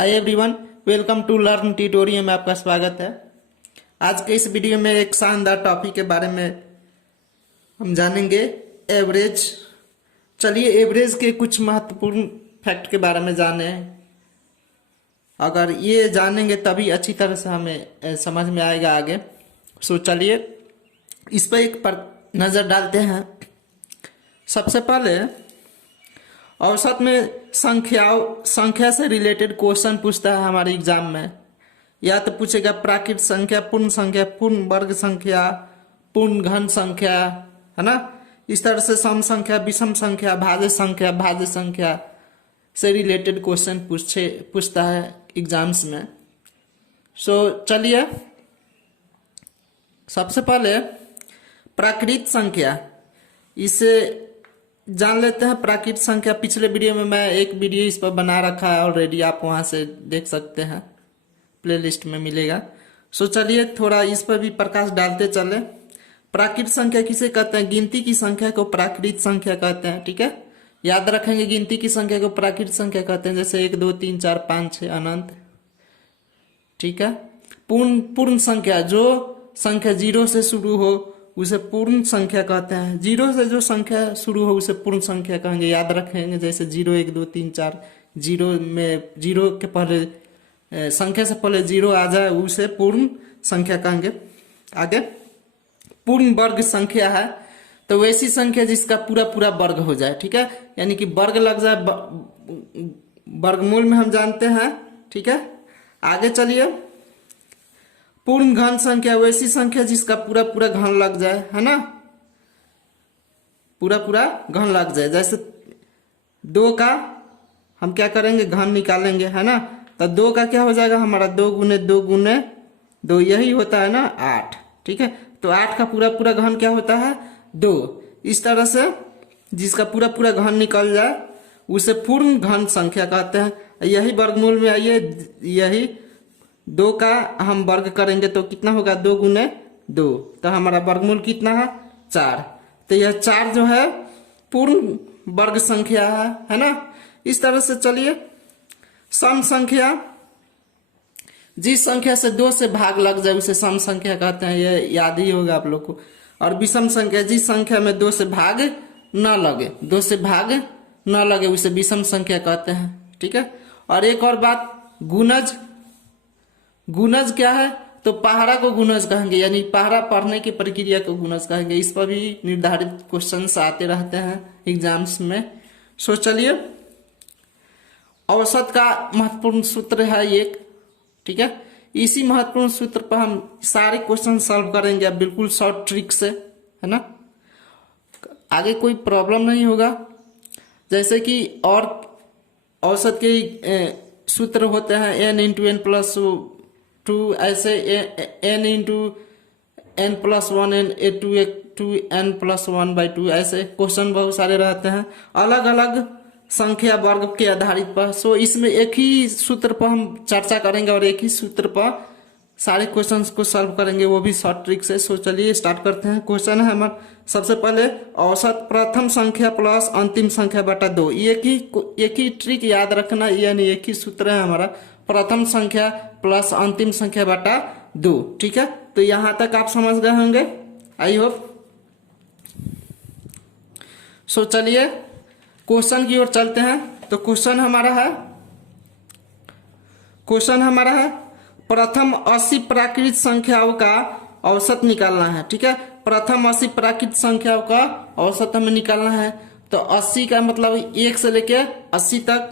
Hi everyone, welcome to learn tutorial में आपका स्वागत है। आज के इस वीडियो में एक शानदार टॉपिक के बारे में हम जानेंगे, एवरेज। चलिए एवरेज के कुछ महत्वपूर्ण फैक्ट के बारे में जाने। अगर ये जानेंगे तभी अच्छी तरह से हमें समझ में आएगा आगे। सो चलिए इस पर एक नज़र डालते हैं। सबसे पहले औसत में संख्या से रिलेटेड क्वेश्चन पूछता है हमारे एग्जाम में। या तो पूछेगा प्राकृत संख्या, पूर्ण वर्ग संख्या, पूर्ण घन संख्या, है ना। इस तरह से सम संख्या, विषम संख्या, भाज्य संख्या से रिलेटेड क्वेश्चन पूछता है एग्जाम्स में। सो चलिए सबसे पहले प्राकृत संख्या, इसे जान लेते हैं। प्राकृत संख्या पिछले वीडियो में मैं एक वीडियो इस पर बना रखा है ऑलरेडी, आप वहां से देख सकते हैं, प्लेलिस्ट में मिलेगा। सो चलिए थोड़ा इस पर भी प्रकाश डालते चले। प्राकृत संख्या किसे कहते हैं? गिनती की संख्या को प्राकृत संख्या कहते हैं। ठीक है, याद रखेंगे, गिनती की संख्या को प्राकृत संख्या कहते हैं, जैसे 1 2 3 4 5 6 अनंत। ठीक है, पूर्ण संख्या, जो संख्या 0 से शुरू हो उसे पूर्ण संख्या कहते हैं। 0 से जो संख्या शुरू हो उसे पूर्ण संख्या कहेंगे। याद रखेंगे, जैसे 0 1 2 3 4, 0 में 0 के पहले संख्या से पहले 0 आ जाए उसे पूर्ण संख्या कहेंगे। आगे पूर्ण वर्ग संख्या है तो वैसी संख्या जिसका पूरा वर्ग हो जाए। ठीक है, यानी कि वर्ग लग जाए, वर्गमूल में हम जानते हैं। ठीक है, आगे चलिए। पूर्ण घन संख्या, वैसी संख्या जिसका पूरा घन लग जाए, है ना, पूरा घन लग जाए। जैसे 2 का हम क्या करेंगे, घन निकालेंगे, है ना। तो 2 का क्या हो जाएगा हमारा, 2 गुने 2, यही होता है ना 8। ठीक है, तो 8 का पूरा घन क्या होता है, 2। इस तरह से जिसका पूरा घन निकल जाए उसे पूर्ण घन संख्या कहते हैं। यही वर्गमूल में आइए, यही 2 का हम वर्ग करेंगे तो कितना होगा, 2 गुने 2, तो हमारा वर्गमूल कितना है, 4। तो यह 4 जो है पूर्ण वर्ग संख्या है ना। इस तरह से चलिए सम संख्या, जिस संख्या से 2 से भाग लग जाए उसे सम संख्या कहते हैं, ये याद ही होगा आप लोग को। और विषम संख्या, जिस संख्या में 2 से भाग न लगे उसे विषम संख्या कहते हैं। ठीक है, और एक और बात, गुणज क्या है, तो पहाड़ा को गुणज कहेंगे, यानी पहाड़ा पढ़ने की प्रक्रिया को गुणज कहेंगे। इस पर भी निर्धारित क्वेश्चंस आते रहते हैं एग्जाम्स में। सो चलिए औसत का महत्वपूर्ण सूत्र है एक। ठीक है, इसी महत्वपूर्ण सूत्र पर हम सारे क्वेश्चन सॉल्व करेंगे अब बिल्कुल शॉर्ट ट्रिक से, है ना। आगे कोई प्रॉब्लम नहीं होगा। जैसे कि और औसत के सूत्र होते हैं n × n+2, ऐसे n × n+1, n+1/2, ऐसे क्वेश्चन बहुत सारे रहते हैं अलग अलग संख्या वर्ग के आधारित पर। सो इसमें एक ही सूत्र पर हम चर्चा करेंगे और एक ही सूत्र पर सारे क्वेश्चंस को सॉल्व करेंगे, वो भी शॉर्ट ट्रिक से। सो चलिए स्टार्ट करते हैं। क्वेश्चन है हमारा सबसे पहले, औसत प्रथम संख्या प्लस अंतिम संख्या बटा 2। एक ही ट्रिक याद रखना, यानी एक ही सूत्र है हमारा, प्रथम संख्या प्लस अंतिम संख्या बटा 2। ठीक है, तो यहां तक आप समझ गए होंगे, आई होप। सो चलिए क्वेश्चन की ओर चलते हैं। तो क्वेश्चन हमारा है प्रथम 80 प्राकृत संख्याओं का औसत निकालना है। ठीक है, प्रथम 80 प्राकृत संख्याओं का औसत हमें निकालना है। तो 80 का मतलब 1 से लेके 80 तक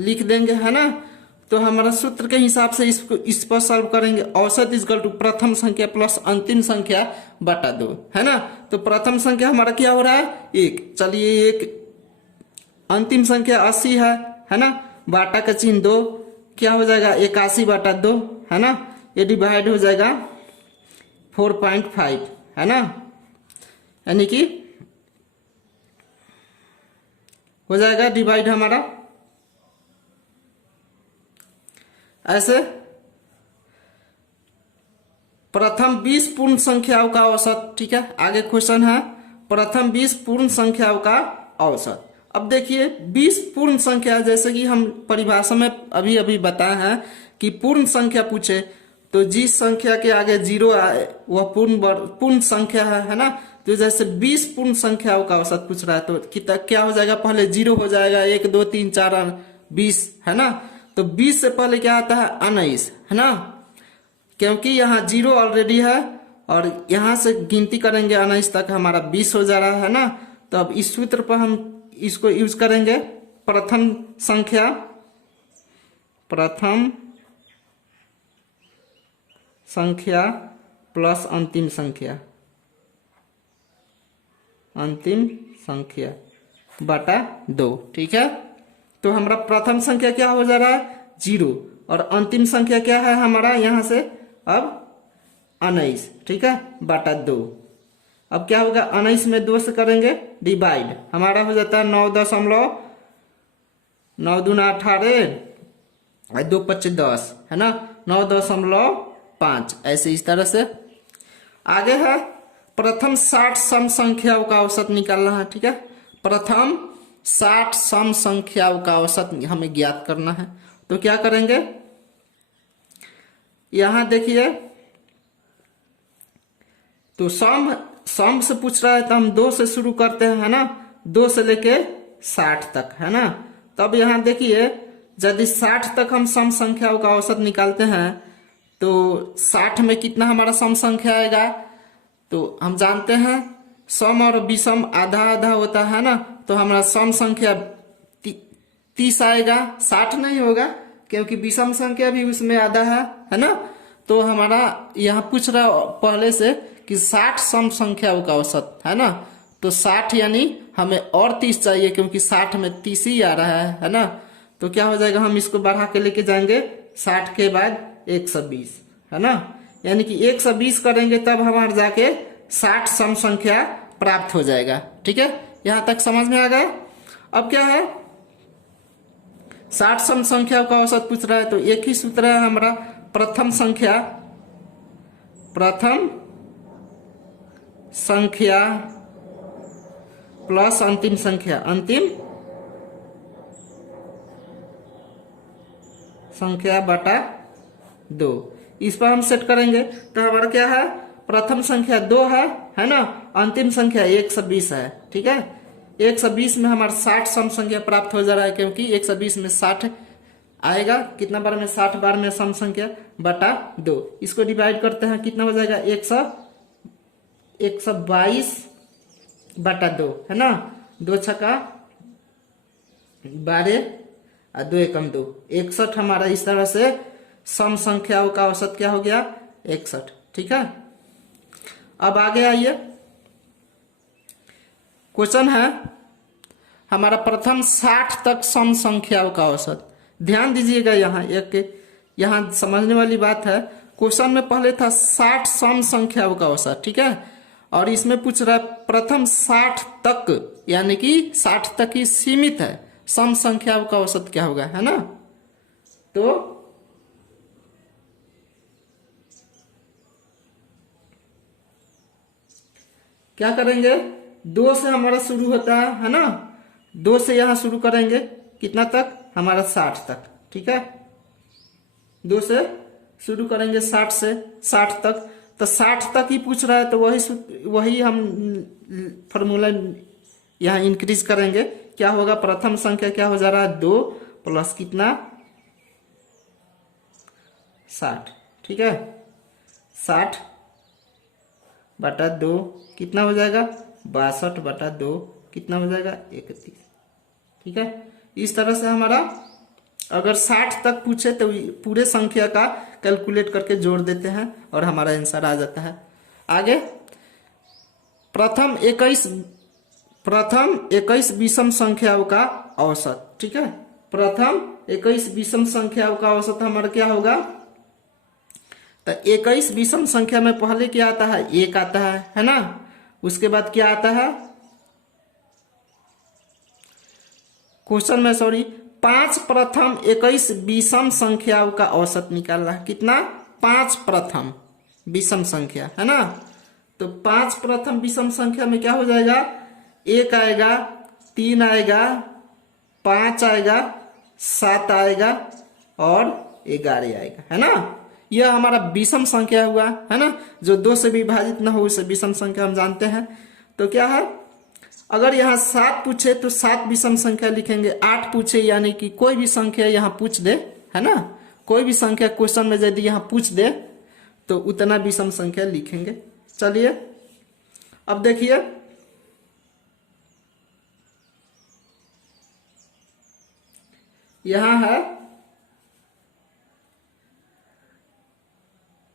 लिख देंगे, है ना। तो हमारा सूत्र के हिसाब से इस पर सॉल्व करेंगे। औसत इक्वल टू प्रथम संख्या प्लस अंतिम संख्या बटा 2, है ना। तो प्रथम संख्या हमारा क्या हो रहा है, 1। चलिए 1, अंतिम संख्या 80 है ना। बाटा का चिन्ह 2, क्या हो जाएगा 81/2, है ना। ये डिवाइड हो जाएगा 4.5, है ना, यानी कि हो जाएगा डिवाइड हमारा ऐसे। प्रथम 20 पूर्ण संख्याओं का औसत। ठीक है, आगे क्वेश्चन है प्रथम 20 पूर्ण संख्याओं का औसत। अब देखिए 20 पूर्ण संख्या, जैसे कि हम परिभाषा में अभी अभी बताए हैं कि पूर्ण संख्या पूछे तो जिस संख्या के आगे जीरो आए वह पूर्ण संख्या है ना। तो जैसे 20 पूर्ण संख्याओं का औसत पूछ रहा है तो कितना क्या हो जाएगा, पहले जीरो हो जाएगा, 1 2 3 4 20 है ना। तो 20 से पहले क्या आता है 19 है ना, क्योंकि यहाँ जीरो ऑलरेडी है और यहाँ से गिनती करेंगे 19 तक हमारा 20 हो जा रहा है ना। तो अब इस सूत्र पर हम इसको यूज करेंगे, प्रथम संख्या प्लस अंतिम संख्या बटा 2। ठीक है, तो हमारा प्रथम संख्या क्या हो जा रहा है 0 और अंतिम संख्या क्या है हमारा यहाँ से अब 19, ठीक है, बटा 2। अब क्या होगा 19 में 2 से करेंगे डिवाइड, हमारा हो जाता है 9 दूना 18 2 5 10 है ना, 9.5 ऐसे इस तरह से। आगे है प्रथम 60 सम संख्याओं का औसत निकालना है। ठीक है, प्रथम 60 सम संख्याओं का औसत हमें ज्ञात करना है। तो क्या करेंगे, यहां देखिए तो सम से पूछ रहा है तो हम 2 से शुरू करते हैं है ना, 2 से लेके 60 तक है ना। तब यहां देखिए यदि 60 तक हम सम संख्याओं का औसत निकालते हैं तो 60 में कितना हमारा सम संख्या आएगा, तो हम जानते हैं सम और विषम आधा आधा होता है ना। तो हमारा सम संख्या 30 आएगा, 60 नहीं होगा क्योंकि विषम संख्या भी उसमें आधा है ना। तो हमारा यहाँ पूछ रहा पहले से कि 60 सम संख्याओं का औसत है ना, तो 60 यानी हमें और 30 चाहिए क्योंकि 60 में 30 ही आ रहा है ना। तो क्या हो जाएगा, हम इसको बढ़ा के लेके जाएंगे 60 के बाद 120 है ना, यानी कि 120 करेंगे तब हमारे जाके 60 सम संख्या प्राप्त हो जाएगा। ठीक है, यहां तक समझ में आ गया। अब क्या है 60 सम संख्याओं का औसत पूछ रहा है तो एक ही सूत्र है हमारा, प्रथम संख्या प्लस अंतिम संख्या बटा 2। इस पर हम सेट करेंगे तो हमारा क्या है, प्रथम संख्या 2 है ना, अंतिम संख्या 120 है। ठीक है, 120 में हमारा 60 सम संख्या प्राप्त हो जा रहा है क्योंकि 120 में 60 आएगा, कितना बार में 60 बार में सम संख्या बटा 2। इसको डिवाइड करते हैं कितना हो जाएगा 122 बटा 2 है ना, 2 छक्का 12 और 2 एकम 2 61 हमारा इस तरह से सम संख्याओं का औसत क्या हो गया 61। ठीक है, अब आगे आइए, क्वेश्चन है हमारा प्रथम 60 तक सम संख्याओं का औसत। ध्यान दीजिएगा यहाँ समझने वाली बात है, क्वेश्चन में पहले था 60 सम संख्याओं का औसत। ठीक है, और इसमें पूछ रहा है प्रथम 60 तक, यानी कि 60 तक ही सीमित है, सम संख्याओं का औसत क्या होगा है ना। तो क्या करेंगे, 2 से हमारा शुरू होता है ना, 2 से यहां शुरू करेंगे कितना तक हमारा 60 तक। ठीक है, 2 से शुरू करेंगे 60 से 60 तक, तो 60 तक ही पूछ रहा है तो वही हम फॉर्मूला यहाँ इंक्रीज करेंगे। क्या होगा, प्रथम संख्या क्या हो जा रहा है 2 प्लस कितना 60। ठीक है, 60 बटा 2 कितना हो जाएगा 62 बटा 2 कितना हो जाएगा 31। ठीक है, इस तरह से हमारा अगर 60 तक पूछे तो पूरे संख्या का कैलकुलेट करके जोड़ देते हैं और हमारा आंसर आ जाता है। आगे प्रथम 21 विषम संख्याओं का औसत। ठीक है, प्रथम 21 विषम संख्याओं का औसत हमारा क्या होगा, तो 21 विषम संख्या में पहले क्या आता है 1 आता है ना, उसके बाद क्या आता है क्वेश्चन में 5 प्रथम 21 विषम संख्याओं का औसत निकालना है। कितना 5 प्रथम विषम संख्या है ना, तो 5 प्रथम विषम संख्या में क्या हो जाएगा 1 आएगा 3 आएगा, 5 आएगा, 7 आएगा और 11 आएगा, है ना। यह हमारा विषम संख्या हुआ, है ना। जो 2 से विभाजित ना हो उसे विषम संख्या हम जानते हैं। तो क्या है, अगर यहाँ 7 पूछे तो 7 विषम संख्या लिखेंगे। 8 पूछे यानी कि कोई भी संख्या यहाँ पूछ दे, है ना, कोई भी संख्या क्वेश्चन में यदि यहाँ पूछ दे तो उतना विषम संख्या लिखेंगे। चलिए अब देखिए, यहां है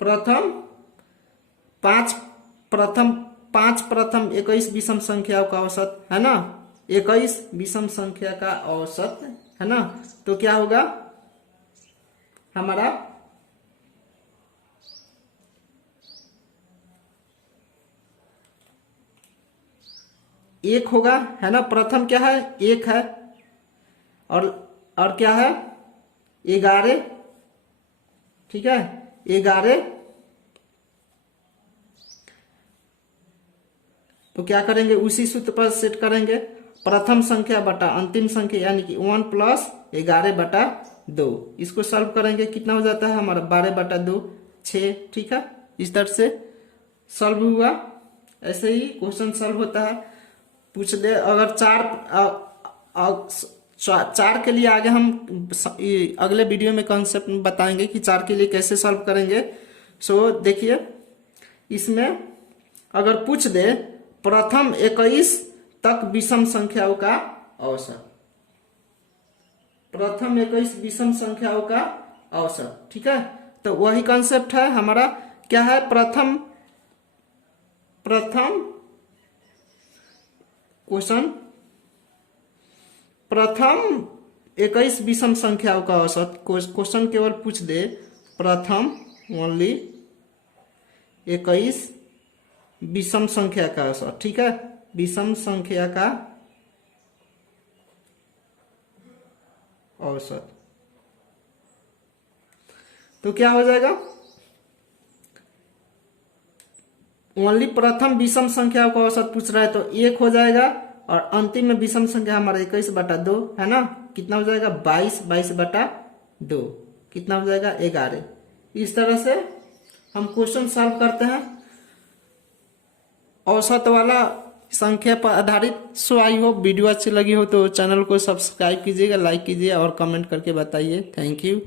प्रथम 5 21 विषम संख्याओं का औसत, है ना। 21 विषम संख्या का औसत, है ना। तो क्या होगा हमारा, एक होगा, है ना। प्रथम क्या है, 1 है, और क्या है 11, ठीक है, 11। तो क्या करेंगे, उसी सूत्र पर सेट करेंगे, प्रथम संख्या बटा अंतिम संख्या यानी कि 1 + 11/2। इसको सॉल्व करेंगे, कितना हो जाता है हमारा 12/2, 6, ठीक है। इस तरह से सॉल्व हुआ। ऐसे ही क्वेश्चन सॉल्व होता है। पूछ दे अगर 4 के लिए आगे हम अगले वीडियो में कॉन्सेप्ट बताएंगे कि 4 के लिए कैसे सॉल्व करेंगे। सो देखिए, इसमें अगर पूछ दे प्रथम 21 तक विषम संख्याओं का औसत, प्रथम 21 विषम संख्याओं का औसत, ठीक है। तो वही कॉन्सेप्ट है हमारा, क्या है, प्रथम क्वेश्चन, प्रथम 21 विषम संख्याओं का औसत। क्वेश्चन केवल पूछ दे प्रथम ओनली 21 विषम संख्या का औसत, ठीक है, विषम संख्या का औसत। तो क्या हो जाएगा, ओनली प्रथम विषम संख्या का औसत पूछ रहा है तो 1 हो जाएगा, और अंतिम में विषम संख्या हमारा 21/2, है ना। कितना हो जाएगा 22/2, कितना हो जाएगा 11। इस तरह से हम क्वेश्चन सॉल्व करते हैं औसत वाला संख्या पर आधारित। सो आई होप वीडियो अच्छी लगी हो तो चैनल को सब्सक्राइब कीजिएगा, लाइक कीजिए और कमेंट करके बताइए। Thank you.